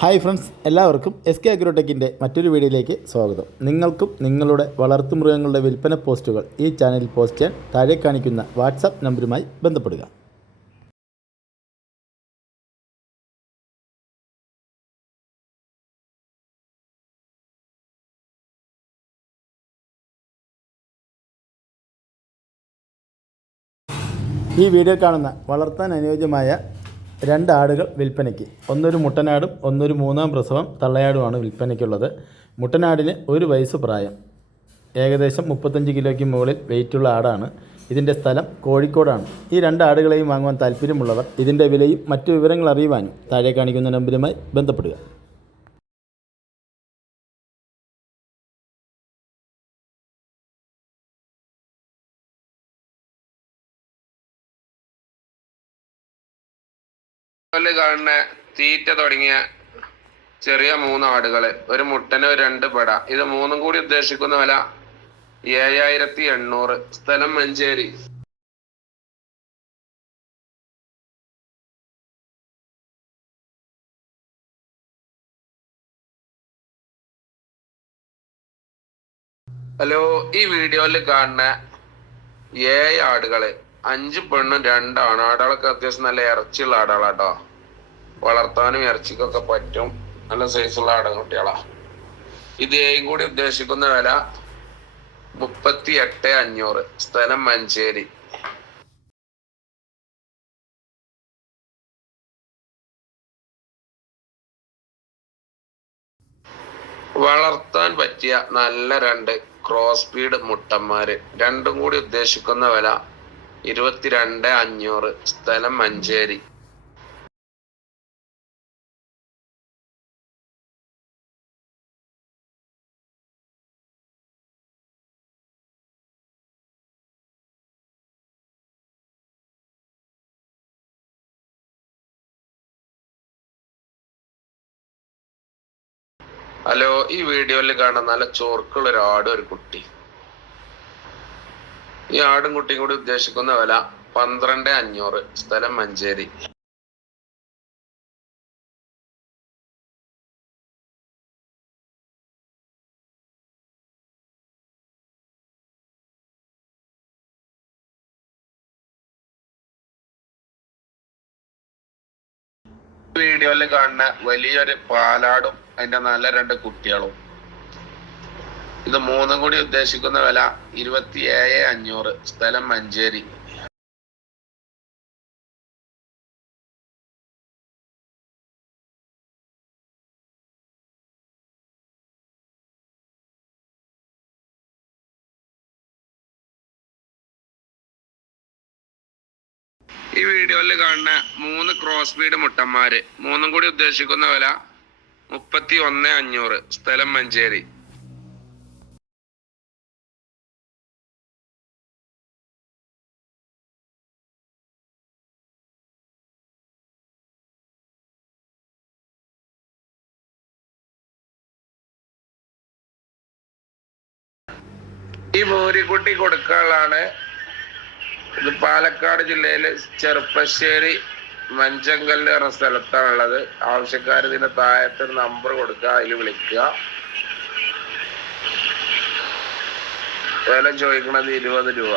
Hi friends എല്ലാവർക്കും S K അഗ്രോടെക്കിന്റെ മറ്റൊരു വീഡിയോയിലേക്ക് സ്വാഗതം. നിങ്ങൾക്കും നിങ്ങളുടെ വളർത്തുമൃഗങ്ങളുടെ വിൽപ്പന പോസ്റ്റുകൾ ഈ ചാനലിൽ പോസ്റ്റ് ചെയ്യാൻ താഴെ കാണിക്കുന്ന വാട്സാപ്പ് നമ്പറുമായി ബന്ധപ്പെടുക. ഈ വീഡിയോ കാണുന്ന വളർത്താൻ അനുയോജ്യമായ രണ്ട് ആടുകൾ വിൽപ്പനയ്ക്ക്. ഒന്നൊരു മുട്ടനാടും ഒന്നൊരു മൂന്നാം പ്രസവം തള്ളയാടുമാണ് വിൽപ്പനയ്ക്കുള്ളത്. മുട്ടനാടിന് ഒരു വയസ്സ് പ്രായം. ഏകദേശം മുപ്പത്തഞ്ച് കിലോയ്ക്ക് മുകളിൽ വെയിറ്റുള്ള ആടാണ്. ഇതിന്റെ സ്ഥലം കോഴിക്കോടാണ്. ഈ രണ്ട് ആടുകളെയും വാങ്ങുവാൻ താല്പര്യമുള്ളവർ ഇതിന്റെ വിലയും മറ്റു വിവരങ്ങൾ അറിയുവാനും താഴെ കാണിക്കുന്ന നമ്പരുമായി ബന്ധപ്പെടുക. ൽ കാണുന്ന തീറ്റ തുടങ്ങിയ ചെറിയ മൂന്ന് ആടുകൾ ഒരു മുട്ടന് ഒരു രണ്ട് പട. ഇത് മൂന്നും കൂടി ഉദ്ദേശിക്കുന്ന വില ഏഴായിരത്തി എണ്ണൂറ്. സ്ഥലം മഞ്ചേരി. ഹലോ ഈ വീഡിയോയിൽ കാണുന്ന ഏഴ് ആടുകൾ. അഞ്ച് പെണ്ണും രണ്ടാണ്. ആടുകളൊക്കെ അത്യാവശ്യം നല്ല ഇറച്ചിയുള്ള ആടുകളാട്ടോ വളർത്താനും ഇറച്ചിക്കൊക്കെ പറ്റും. നല്ല സൈസുള്ള ആടുകുട്ടികളാ ഇത് ഏയും കൂടി ഉദ്ദേശിക്കുന്ന വില മുപ്പത്തി എട്ട് അഞ്ഞൂറ്. സ്ഥലം മഞ്ചേരി. വളർത്താൻ പറ്റിയ നല്ല രണ്ട് ക്രോസ് ബീഡ് മുട്ടന്മാര്. രണ്ടും കൂടി ഉദ്ദേശിക്കുന്ന വില ഇരുപത്തിരണ്ട് അഞ്ഞൂറ്. സ്ഥലം മഞ്ചേരി. ഹലോ ഈ വീഡിയോയിൽ കാണാൻ നല്ല ചോർക്കുള്ള ഒരു ആട് ഒരു കുട്ടി. ഈ ആടും കുട്ടിയും കൂടി ഉദ്ദേശിക്കുന്ന വില പന്ത്രണ്ട് അഞ്ഞൂറ്. സ്ഥലം മഞ്ചേരി. വീഡിയോയിൽ കാണുന്ന വലിയൊരു പാലാടും അതിന്റെ നല്ല രണ്ട് കുട്ടികളും. ഇത് മൂന്നും കൂടി ഉദ്ദേശിക്കുന്ന വില ഇരുപത്തി ഏഴ് അഞ്ഞൂറ്. സ്ഥലം മഞ്ചേരി. ഈ വീഡിയോയിൽ കാണുന്ന മൂന്ന് ക്രോസ് ബീഡ് മുട്ടന്മാര്. മൂന്നും കൂടി ഉദ്ദേശിക്കുന്ന വില മുപ്പത്തി ഒന്ന് അഞ്ഞൂറ്. സ്ഥലം മഞ്ചേരി. ഈ ഭൂരിക്കുട്ടി കൊടുക്കാനുള്ളതാണ് ഇത് പാലക്കാട് ജില്ലയിലെ ചെറുപ്പശ്ശേരി മഞ്ചങ്കല്ല് എന്ന സ്ഥലത്താണുള്ളത്. ആവശ്യക്കാർ ഇതിന്റെ താഴത്തെ നമ്പർ കൊടുക്കുക അതിൽ വിളിക്കുക. വില ചോദിക്കുന്നത് ഇരുപത് രൂപ.